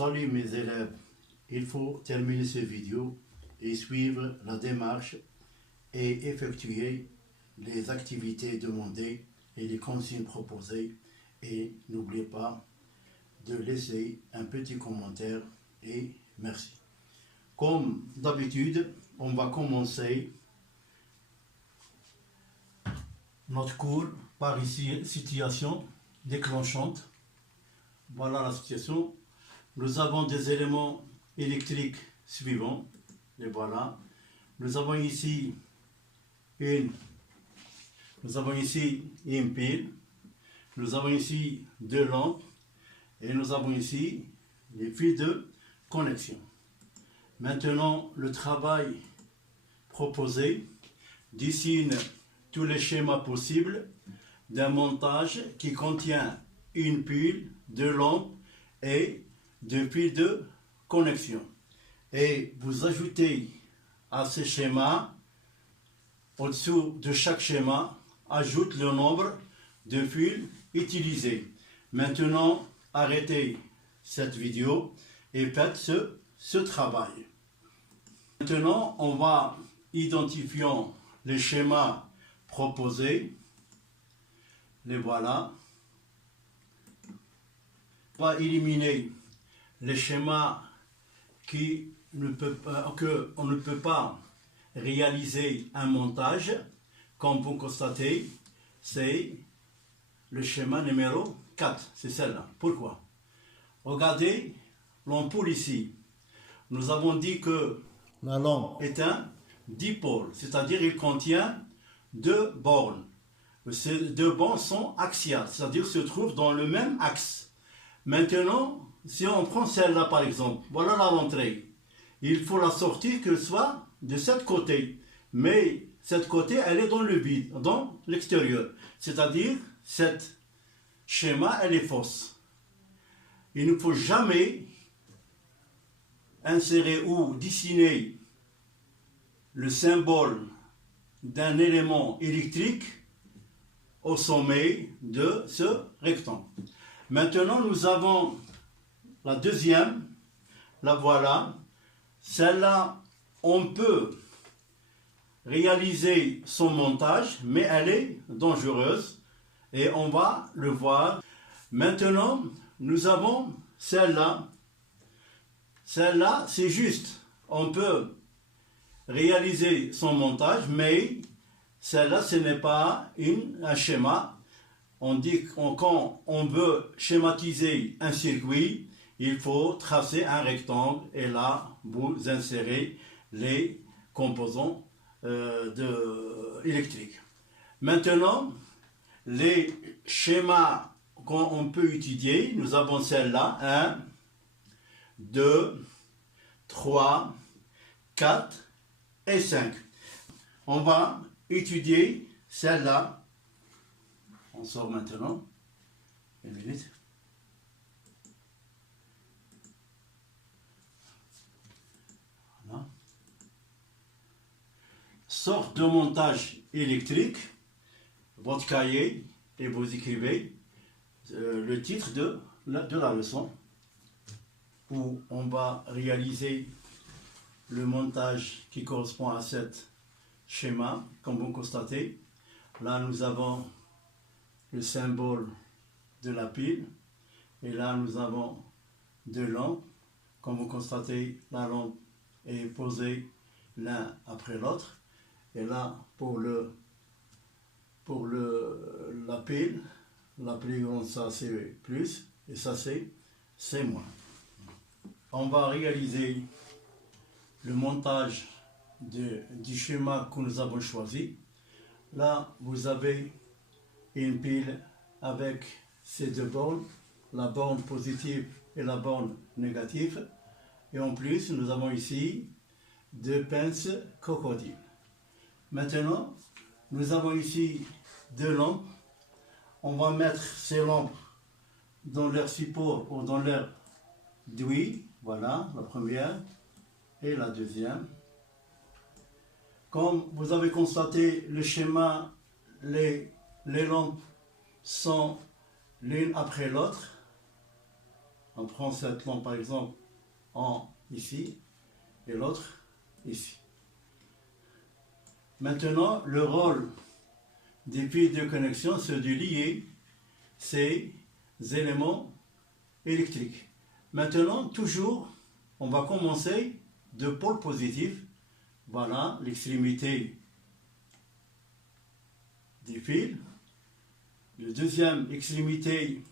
Salut mes élèves, il faut terminer cette vidéo et suivre la démarche et effectuer les activités demandées et les consignes proposées et n'oubliez pas de laisser un petit commentaire et merci. Comme d'habitude, on va commencer notre cours par ici situation déclenchante. Voilà la situation. Nous avons des éléments électriques suivants. Les voilà. Nous avons ici une pile. Nous avons ici deux lampes. Et nous avons ici les fils de connexion. Maintenant, le travail proposé dessine tous les schémas possibles d'un montage qui contient une pile, deux lampes et deux fils de connexion. Et vous ajoutez à ces schémas, au-dessous de chaque schéma, ajoute le nombre de fils utilisés. Maintenant, arrêtez cette vidéo et faites ce travail. Maintenant, on va identifier les schémas proposés. Les voilà. On va éliminer les schémas qu'on ne peut pas réaliser un montage. Comme vous constatez, c'est le schéma numéro 4, c'est celle-là. Pourquoi? Regardez l'ampoule ici. Nous avons dit que la lampe est un dipôle, c'est-à-dire il contient deux bornes. Ces deux bornes sont axiales, c'est-à-dire se trouvent dans le même axe. Maintenant, si on prend celle-là par exemple, voilà la rentrée. Il faut la sortie qu'elle soit de cette côté. Mais cette côté, elle est dans le vide, dans l'extérieur. C'est-à-dire, cette schéma, elle est fausse. Il ne faut jamais insérer ou dessiner le symbole d'un élément électrique au sommet de ce rectangle. Maintenant, nous avons la deuxième, la voilà. Celle-là, on peut réaliser son montage, mais elle est dangereuse et on va le voir. Maintenant, nous avons celle-là. Celle-là, c'est juste. On peut réaliser son montage, mais celle-là, ce n'est pas un schéma. On dit que quand on veut schématiser un circuit, il faut tracer un rectangle et là, vous insérez les composants électriques. Maintenant, les schémas qu'on peut étudier, nous avons celle-là, 1, 2, 3, 4 et 5. On va étudier celle-là. On sort maintenant. Une minute. Voilà. Sorte de montage électrique. Votre cahier et vous écrivez le titre de la leçon où on va réaliser le montage qui correspond à cet schéma. Comme vous constatez, là nous avons le symbole de la pile et là nous avons deux lampes. Comme vous constatez, la lampe est posée l'un après l'autre et là pour la pile, la plus grande, ça c'est plus et ça c'est moins. On va réaliser le montage du schéma que nous avons choisi. Là, vous avez une pile avec ces deux bornes, la borne positive et la borne négative. Et en plus, nous avons ici deux pinces crocodiles. Maintenant, nous avons ici deux lampes. On va mettre ces lampes dans leur support ou dans leur douille. Voilà, la première et la deuxième. Comme vous avez constaté, le schéma, les lampes sont l'une après l'autre. On prend cette lampe par exemple ici et l'autre ici. Maintenant, le rôle des fils de connexion, c'est de lier ces éléments électriques. Maintenant, toujours, on va commencer de pôle positif. Voilà l'extrémité des fils. La deuxième extrémité,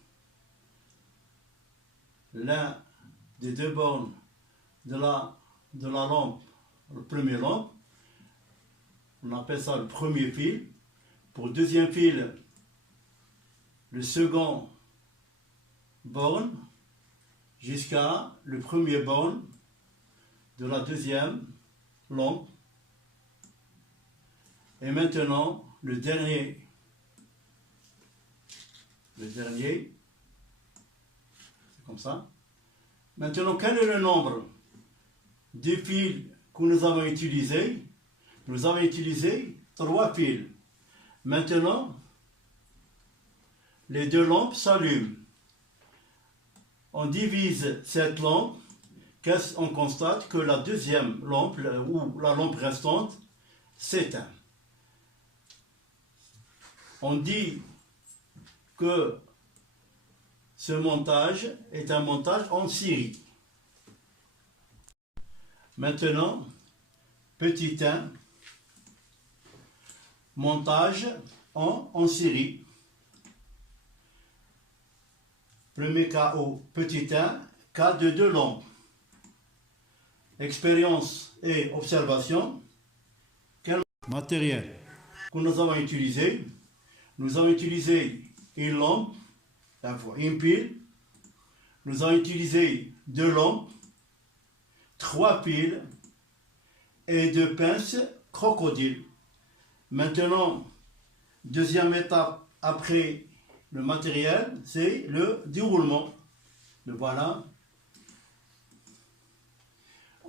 l'un des deux bornes de la lampe, le premier lampe, on appelle ça le premier fil. Pour le deuxième fil, le second borne jusqu'à le premier borne de la deuxième lampe. Et maintenant, le dernier, c'est comme ça. Maintenant, quel est le nombre de fils que nous avons utilisés? Nous avons utilisé 3 fils. Maintenant, les deux lampes s'allument. On divise cette lampe. On constate que la deuxième lampe, ou la lampe restante, s'éteint. On dit que ce montage est un montage en série. Maintenant, petit 1, montage en série. Premier cas au petit 1, cas de 2 lampes. Expérience et observation. Quel matériel que nous avons utilisé? Nous avons utilisé une lampe, une pile. Nous avons utilisé 2 lampes, 3 piles et 2 pinces crocodile. Maintenant, deuxième étape après le matériel, c'est le déroulement. Le voilà.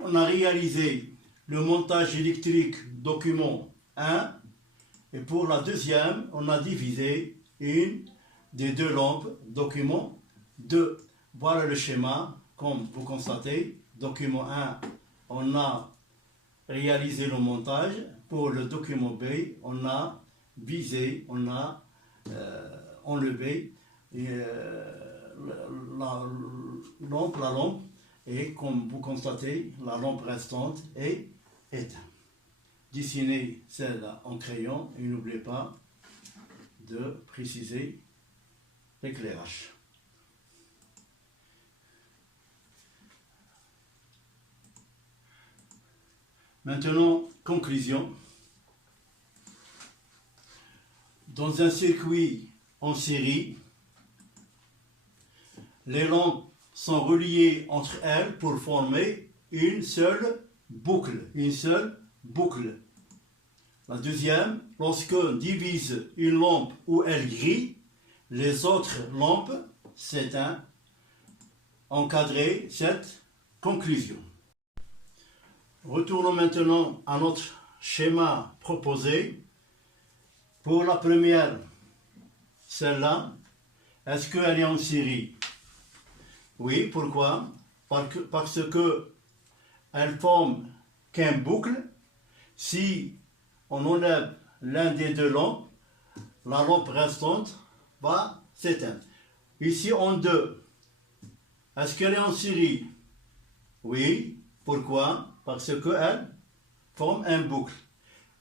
On a réalisé le montage électrique document 1 et pour la deuxième, on a divisé une des 2 lampes document 2. Voilà le schéma, comme vous constatez. Document 1, on a réalisé le montage. Pour le document B, on a visé, on a enlevé la lampe. Et comme vous constatez, la lampe restante est éteinte. Dessinez celle en crayon et n'oubliez pas de préciser l'éclairage. Maintenant, conclusion. Dans un circuit en série, les lampes sont reliées entre elles pour former une seule boucle. La deuxième, lorsqu'on divise une lampe où elle grille, les autres lampes s'éteignent. Encadrer cette conclusion. Retournons maintenant à notre schéma proposé. Pour la première, celle-là, est-ce qu'elle est en série? Oui, pourquoi? Parce que elle forme qu'un boucle. Si on enlève l'un des 2 lampes, la lampe restante va s'éteindre. Ici en 2, est-ce qu'elle est en série? Oui, pourquoi? Parce qu'elle forme un boucle.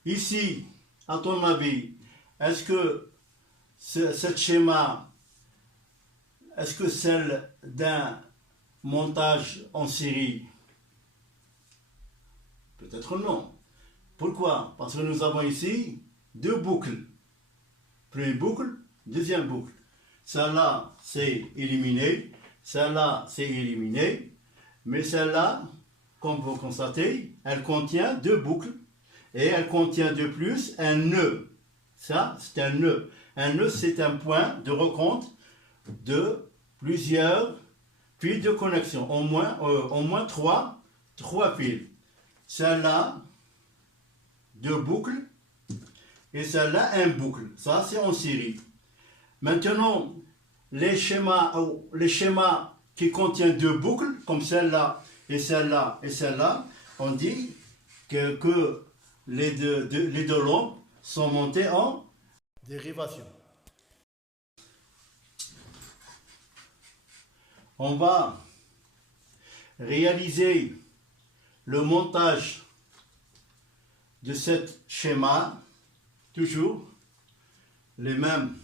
Ici, à ton avis, est-ce que ce schéma, est-ce que celle d'un montage en série? Peut-être non. Pourquoi? Parce que nous avons ici 2 boucles. Première boucle, deuxième boucle. Celle-là, c'est éliminé. Celle-là, c'est éliminé. Mais celle-là, comme vous constatez, elle contient 2 boucles. Et elle contient de plus un nœud. Ça, c'est un nœud. Un nœud, c'est un point de recompte de plusieurs fils de connexion. Au moins 3 fils. Celle-là, 2 boucles. Et celle-là, un boucle. Ça, c'est en série. Maintenant, les schémas qui contient deux boucles, comme celle-là et celle-là et celle-là, on dit que les deux lampes sont montées en dérivation. On va réaliser le montage de ce schéma, toujours les mêmes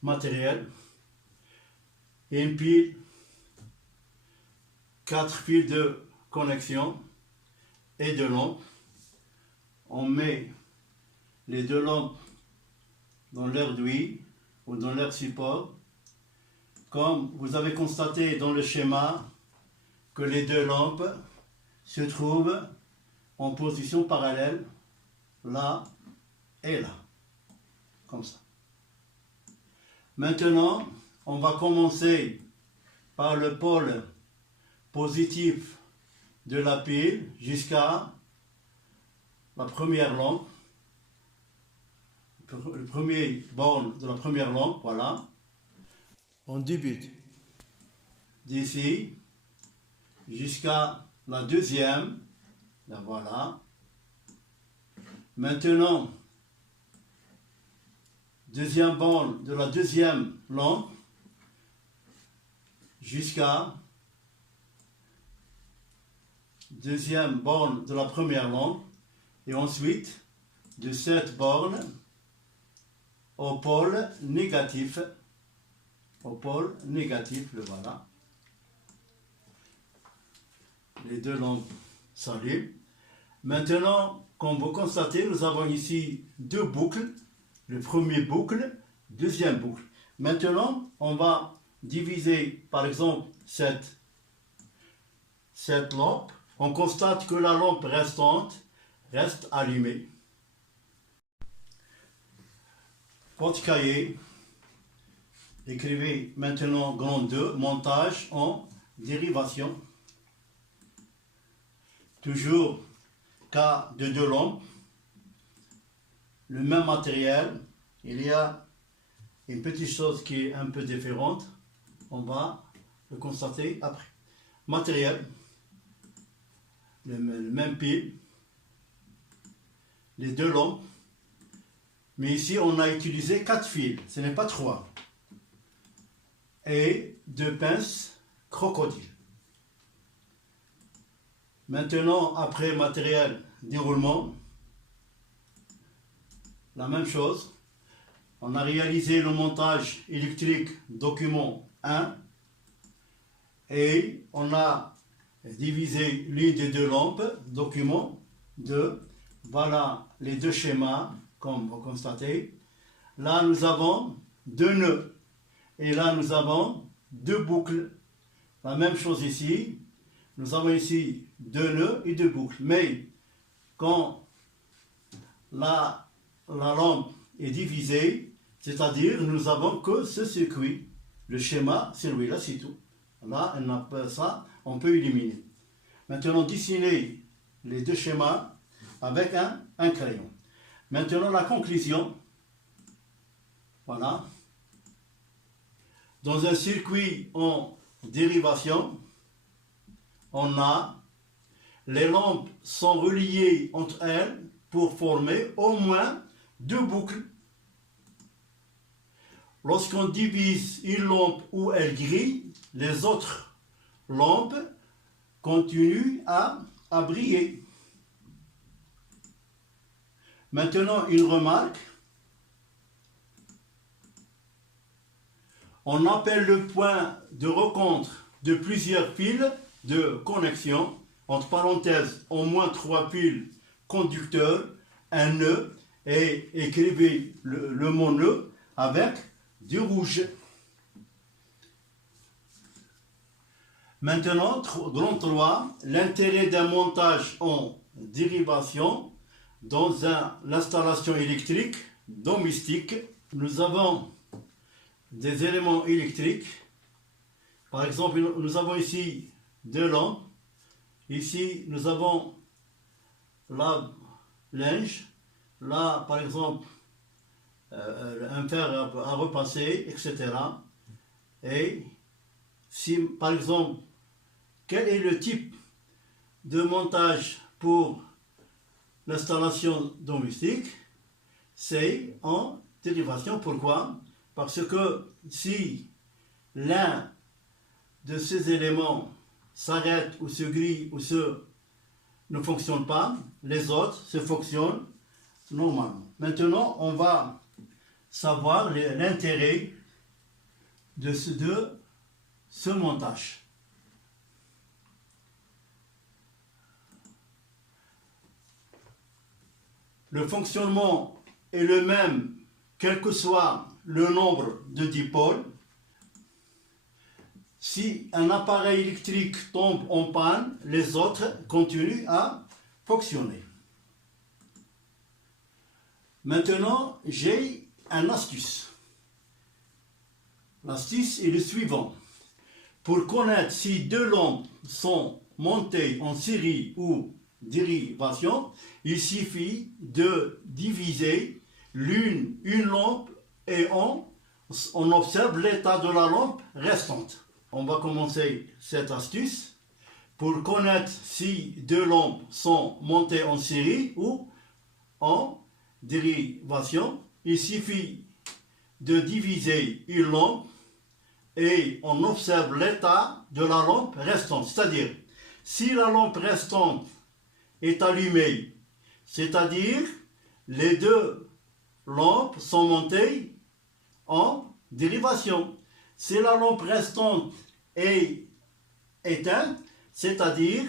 matériels, une pile, 4 fils de connexion et 2 lampes. On met les 2 lampes dans leur douille ou dans leur support. Comme vous avez constaté dans le schéma que les 2 lampes se trouvent en position parallèle, là et là, comme ça. Maintenant, on va commencer par le pôle positif de la pile jusqu'à la première lampe, le premier borne de la première lampe, voilà. On débute d'ici jusqu'à la deuxième, là voilà. Maintenant, deuxième borne de la deuxième lampe jusqu'à deuxième borne de la première lampe et ensuite de cette borne au pôle négatif, le voilà. Les 2 lampes s'allument. Maintenant, comme vous constatez, nous avons ici 2 boucles. Le premier boucle, deuxième boucle. Maintenant, on va diviser, par exemple, cette lampe. On constate que la lampe restante reste allumée. Votre cahier, écrivez maintenant grand 2, montage en dérivation. Toujours cas de 2 lampes, le même matériel. Il y a une petite chose qui est un peu différente, on va le constater après. Matériel, le même pile, les 2 lampes, mais ici on a utilisé 4 fils, ce n'est pas 3, et 2 pinces crocodile. Maintenant, après matériel, déroulement, la même chose. On a réalisé le montage électrique document 1 et on a divisé l'une des 2 lampes, document 2. Voilà les 2 schémas, comme vous constatez. Là, nous avons 2 nœuds et là, nous avons 2 boucles. La même chose ici. Nous avons ici 2 nœuds et 2 boucles. Mais quand la lampe est divisée, c'est-à-dire nous avons que ce circuit. Le schéma, c'est celui-là, c'est tout. Là, ça, on peut éliminer. Maintenant, dessiner les 2 schémas avec un crayon. Maintenant, la conclusion. Voilà. Dans un circuit en dérivation, on a les lampes sont reliées entre elles pour former au moins 2 boucles. Lorsqu'on divise une lampe où elle grille, les autres lampes continuent à briller. Maintenant, une remarque. On appelle le point de rencontre de plusieurs fils de connexion, entre parenthèses, au moins 3 fils conducteurs, un nœud, et écrivez le mot nœud avec du rouge. Maintenant, grand 3, l'intérêt d'un montage en dérivation dans l'installation électrique domestique. Nous avons des éléments électriques. Par exemple, nous avons ici 2 lampes. Ici, nous avons la linge. Là, par exemple, un fer à repasser, etc. Et si par exemple, quel est le type de montage pour l'installation domestique? C'est en dérivation. Pourquoi? Parce que si l'un de ces éléments s'arrête ou se grille ou ne fonctionne pas, les autres se fonctionnent normalement. Maintenant, on va savoir l'intérêt de ce montage. Le fonctionnement est le même, quel que soit le nombre de dipôles. Si un appareil électrique tombe en panne, les autres continuent à fonctionner. Maintenant, j'ai une astuce. L'astuce est le suivant. Pour connaître si deux lampes sont montées en série ou dérivation, il suffit de diviser une lampe et on observe l'état de la lampe restante. On va commencer cette astuce. Pour connaître si deux lampes sont montées en série ou en dérivation, il suffit de diviser une lampe et on observe l'état de la lampe restante. C'est-à-dire, si la lampe restante est allumée, c'est-à-dire les deux lampes sont montées en dérivation. Si la lampe restante est éteinte, c'est-à-dire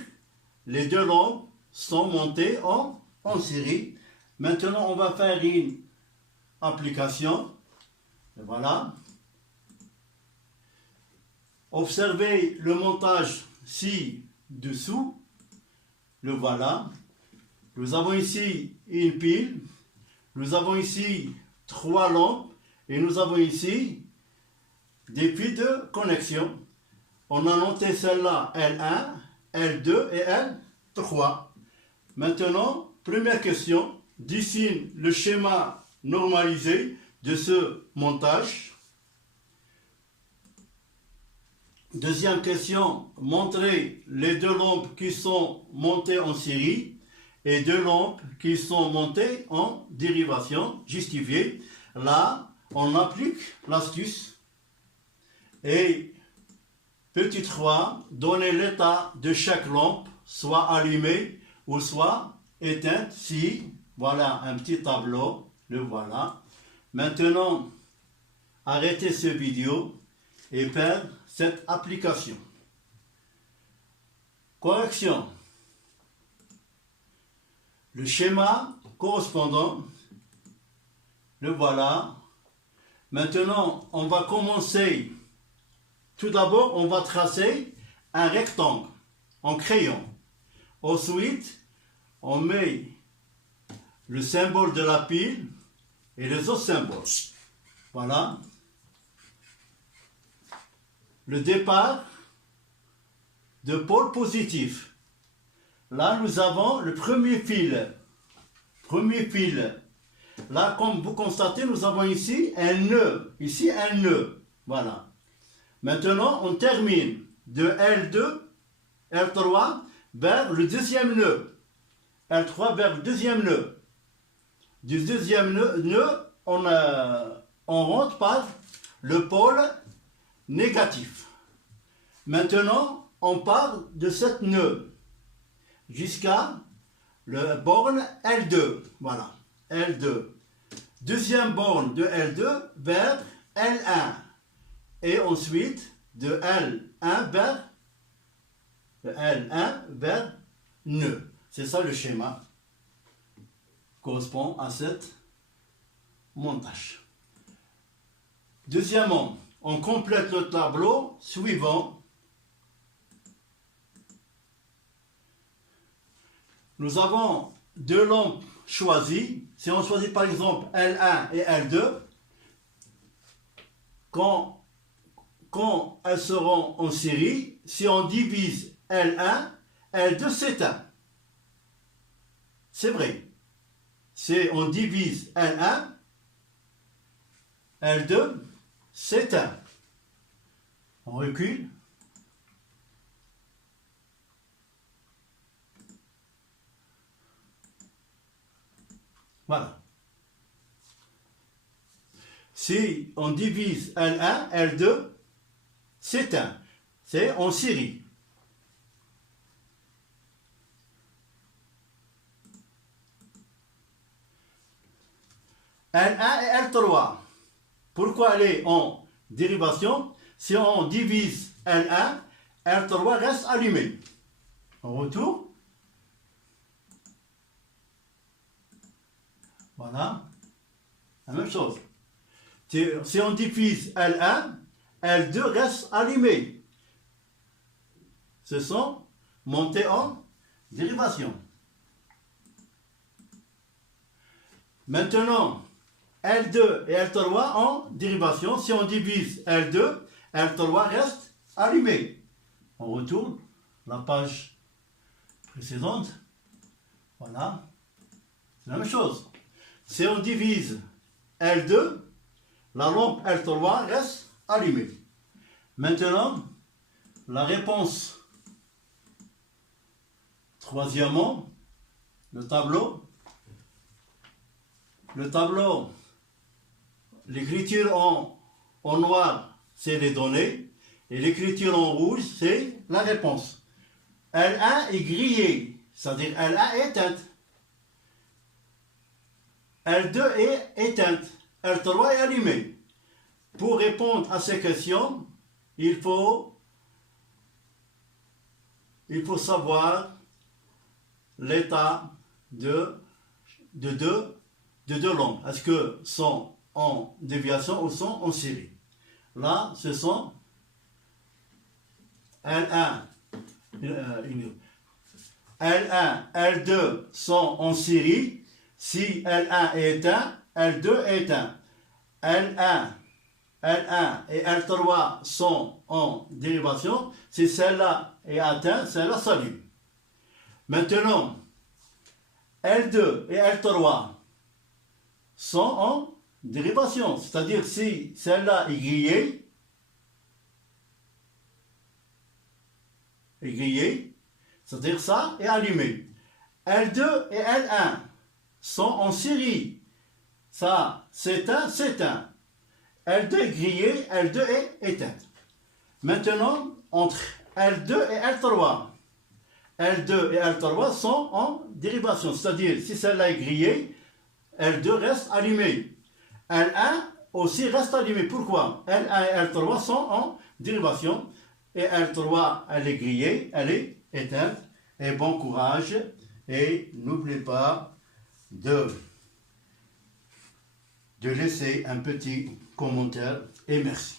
les deux lampes sont montées en série. Maintenant, on va faire une application. Voilà. Observez le montage ci-dessous. Le voilà. Nous avons ici une pile. Nous avons ici 3 lampes. Et nous avons ici des fils de connexion. On a noté celle-là L1, L2 et L3. Maintenant, première question. Dessine le schéma normalisé de ce montage. Deuxième question, montrer les deux lampes qui sont montées en série et deux lampes qui sont montées en dérivation, justifié. Là, on applique l'astuce. Et petit 3, donner l'état de chaque lampe, soit allumée ou soit éteinte. Si, voilà un petit tableau, le voilà. Maintenant, arrêtez cette vidéo et faire cette application. Correction. Le schéma correspondant, le voilà. Maintenant, on va commencer. Tout d'abord, on va tracer un rectangle en crayon. Ensuite, on met le symbole de la pile et les autres symboles. Voilà. Le départ de pôle positif. Là, nous avons le premier fil. Premier fil. Là, comme vous constatez, nous avons ici un nœud. Ici, un nœud. Voilà. Maintenant, on termine de L2, L3 vers le deuxième nœud. L3 vers le deuxième nœud. Du deuxième nœud, on rentre par le pôle négatif. Maintenant, on part de cette nœud jusqu'à la borne L2. Voilà, L2. Deuxième borne de L2 vers L1. Et ensuite, de L1 vers nœud. C'est ça le schéma. Correspond à cette montage. Deuxièmement, on complète le tableau suivant. Nous avons deux lampes choisies. Si on choisit par exemple L1 et L2, quand elles seront en série, si on divise L1, L2 s'éteint. C'est vrai. Si on divise L1, L2 s'éteint. On recule. Voilà. Si on divise L1, L2 s'éteint. C'est en série. L1 et L3. Pourquoi elle est en dérivation? Si on divise L1, L3 reste allumé. En retour. Voilà. La même chose. Si on divise L1, L2 reste allumé. Ce sont montés en dérivation. Maintenant, L2 et L3 en dérivation. Si on divise L2, L3 reste allumé. On retourne la page précédente. Voilà. C'est la même chose. Si on divise L2, la lampe L3 reste allumée. Maintenant, la réponse. Troisièmement, le tableau. Le tableau, l'écriture en noir, c'est les données, et l'écriture en rouge, c'est la réponse. L1 est grillé, c'est-à-dire L1 est éteinte. L2 est éteinte, L3 est allumé. Pour répondre à ces questions, il faut savoir l'état de deux lampes. Est-ce que sont en déviation ou sont en série? Là, ce sont L1, L2 sont en série. Si L1 est éteint, L2 est éteint. L1 et L3 sont en dérivation. Si celle-là est éteinte, celle-là s'allume. Maintenant, L2 et L3 sont en dérivation. C'est-à-dire si celle-là est grillée, c'est-à-dire ça est allumé. L2 et L1 sont en série. Ça s'éteint. L2 est grillé, L2 est éteinte. Maintenant, entre L2 et L3, L2 et L3 sont en dérivation. C'est-à-dire, si celle-là est grillée, L2 reste allumé. L1 aussi reste allumé. Pourquoi? L1 et L3 sont en dérivation. Et L3, elle est grillée, elle est éteinte. Et bon courage. Et n'oubliez pas de laisser un petit commentaire. Et merci.